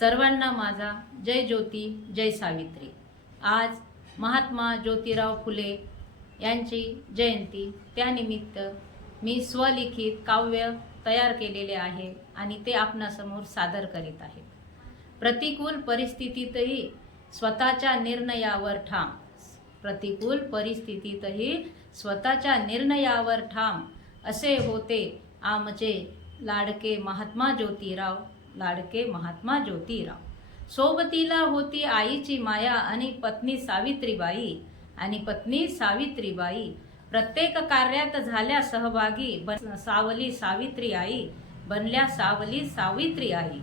सर्वांना माझा जय ज्योती जय सावित्री। आज महात्मा ज्योतिराव फुले यांची जयंती, त्यानिमित्त मी स्वलिखित काव्य तयार केलेले आहे आणि ते आपणासमोर सादर करीत आहे। प्रतिकूल परिस्थितीतही स्वतःच्या निर्णयावर ठाम, प्रतिकूल परिस्थितीतही स्वतःच्या निर्णयावर ठाम असे होते आमचे लाडके महात्मा ज्योतिराव, लाडके महात्मा ज्योतिराव। सोबतीला होती आईची माया आणि पत्नी सावित्रीबाई, आणि पत्नी सावित्रीबाई प्रत्येक कार्यात झाल्या सहभागी, सावली सावित्री आई बनल्या सावली सावित्री आई।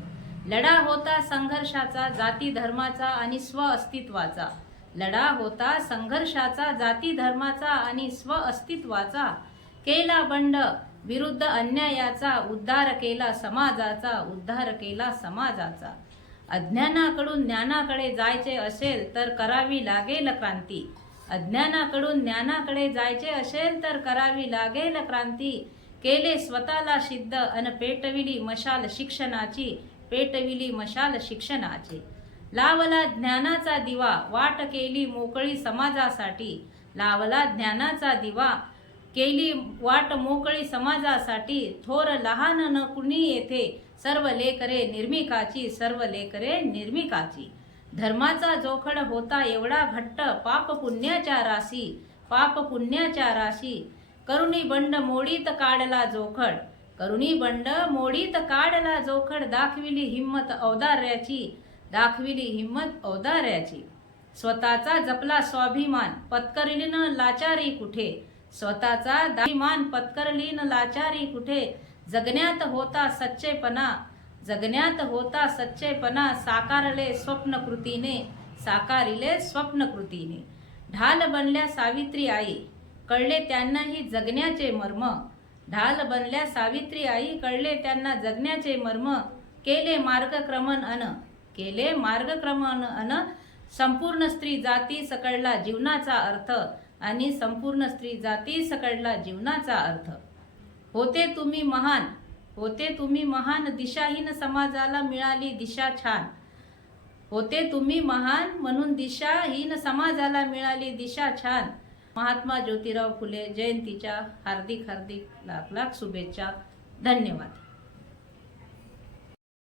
लढा होता संघर्षाचा जाती धर्माचा आणि स्व अस्तित्वाचा, लढा होता संघर्षाचा जाती धर्माचा आणि स्व अस्तित्वाचा। केला बंड विरुद्ध अन्यायाचा, उद्धार केला समाजाचा, उद्धार केला समाजाचा। अज्ञानाकडून ज्ञानाकडे जायचे असेल तर करावी लागेल क्रांती, अज्ञानाकडून ज्ञानाकडे जायचे असेल तर करावी लागेल क्रांती। केले स्वतःला सिद्ध अन पेटविली मशाल शिक्षणाची, पेटविली मशाल शिक्षणाची। लावला ज्ञानाचा दिवा वाट केली मोकळी समाजासाठी, लावला ज्ञानाचा दिवा केली वाट मोकळी समाजासाठी। थोर लहान न कुणी येथे सर्व लेकरे निर्मिकाची, सर्व लेकरे निर्मिकाची। धर्माचा जोखड होता एवढा घट्ट पाप पुण्याच्या राशी, पाप पुण्याच्या राशी। करुणी बंड मोडीत काढला जोखड, करुणी बंड मोडीत काढला जोखड। दाखविली हिम्मत औदार्याची, दाखविली हिम्मत औदार्याची। स्वतःचा जपला स्वाभिमान पत्करली न लाचारी कुठे, स्वतःचा स्वाभिमान पत्करली न लाचारी कुठे। जगण्यात होता सच्चेपणा, जगण्यात होता सच्चेपणा। साकारले स्वप्न कृतीने, साकारिले स्वप्न कृतीने। ढाल बनल्या सावित्री आई कळले त्यांनाही जगण्याचे मर्म, ढाल बनल्या सावित्री आई कळले त्यांना जगण्याचे मर्म। केले मार्गक्रमण अन, केले मार्गक्रमण अन संपूर्ण स्त्री जातीस कळला जीवनाचा अर्थ, आणि संपूर्ण स्त्री जातीस कळला जीवनाचा अर्थ। होते तुम्ही महान, होते तुम्ही महान दिशाहीन समाजाला मिळाली दिशा छान, होते तुम्ही महान म्हणून दिशाहीन समाजाला मिळाली दिशा छान। महात्मा ज्योतिराव फुले जयंतीच्या हार्दिक हार्दिक लाख लाख शुभेच्छा। धन्यवाद।